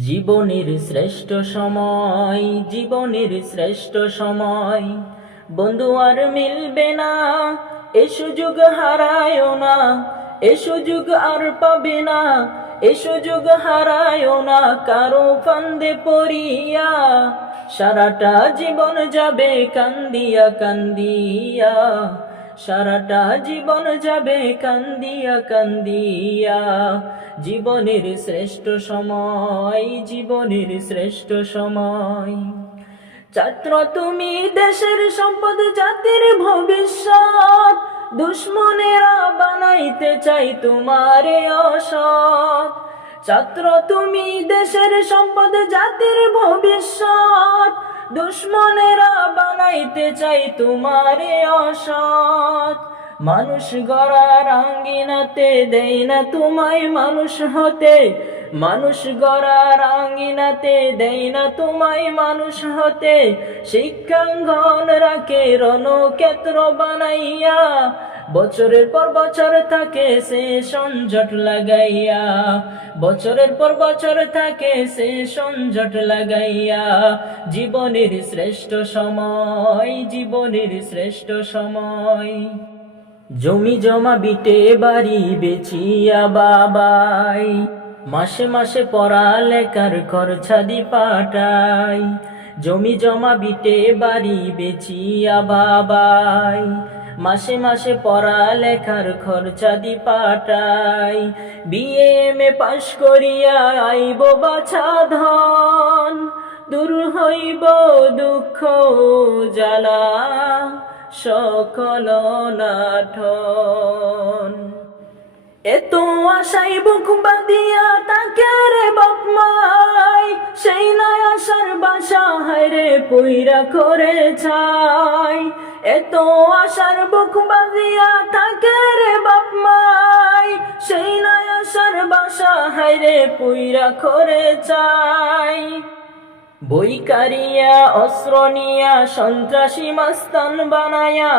জীবনের শ্রেষ্ঠ সময়, জীবনের শ্রেষ্ঠ সময়, বন্ধু আর মিলবে না, এ সুযোগ হারায়ও না, এ সুযোগ আর পাবে না, এ সুযোগ হারায়ও না কারো ফান্দে পড়িয়া। সারাটা জীবন যাবে কান্দিয়া কান্দিয়া, সারাটা জীবন যাবে কান্দিয়া কান্দিয়া। জীবনের শ্রেষ্ঠ সময়, জীবনের শ্রেষ্ঠ সময়। ছাত্র তুমি দেশের সম্পদ, জাতির ভবিষ্যৎ, দুশ্মনেরা বানাইতে চাই তোমারে অসৎ। ছাত্র তুমি দেশের সম্পদ, জাতির ভবিষ্যৎ, দুশ্মনেরা বানাইতে চাই তোমারে অসৎ। মানুষ গড়ার আঙ্গিনাতে দেয় না তোমায় মানুষ হতে, মানুষ গড়ার আঙ্গিনাতে দেয় না তোমায় মানুষ হতে। শিক্ষাঙ্গন রাখে রণক্ষেত্র বানাইয়া, বছরের পর বছর থাকে সে সংজট লাগাইয়া, বছরের পর বছর থাকে সে সংজট লাগাইয়া। জীবনের শ্রেষ্ঠ সময়, জীবনের শ্রেষ্ঠ সময়। জমি জমা বিটে বাড়ি বেচিয়া বাবাই, মাসে মাসে পড়ালেখার খরচা দি পাঠাই। জমি জমা বিটে বাড়ি বেচিয়া বাবাই, মাসে মাসে পড়ালেখার খরচা দি পাঠাই। বিএ এমএ পাশ করিয়া আইব বাছা ধন, দূর হইব দুঃখ জ্বালা সকল নাঠন। এত আশাই বুক বাঁধিয়া তাকে রে বাপ মাই, সেই নয় আশার বাসা হায়রে পুইরা করে ছাই। এত আশার বুক বাঁধিয়া তাকে রে বাপ মাই, সেই নয় আশার বাসা হায়রে পুইরা করে ছাই। বইকারিয়া অস্ত্র নিয়া সন্ত্রাসী মাস্তান বানায়া,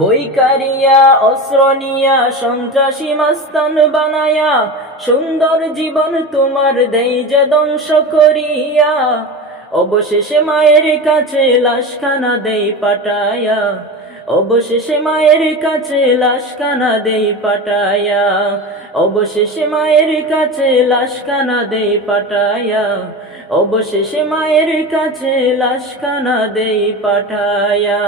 বইকারিয়া অস্ত্র নিয়া সন্ত্রাসী মাস্তান বানায়া। সুন্দর জীবন তোমার দেয় যে ধ্বংস করিয়া, অবশেষে মায়ের কাছে লাশখানা দেই পাঠায়া, অবশেষে মায়ের কাছে লাশখানা দেই পাঠায়া, অবশেষে মায়ের কাছে লাশখানা দেই পাঠায়া, অবশেষে মায়ের কাছে লাশখানা দেই পাঠায়া।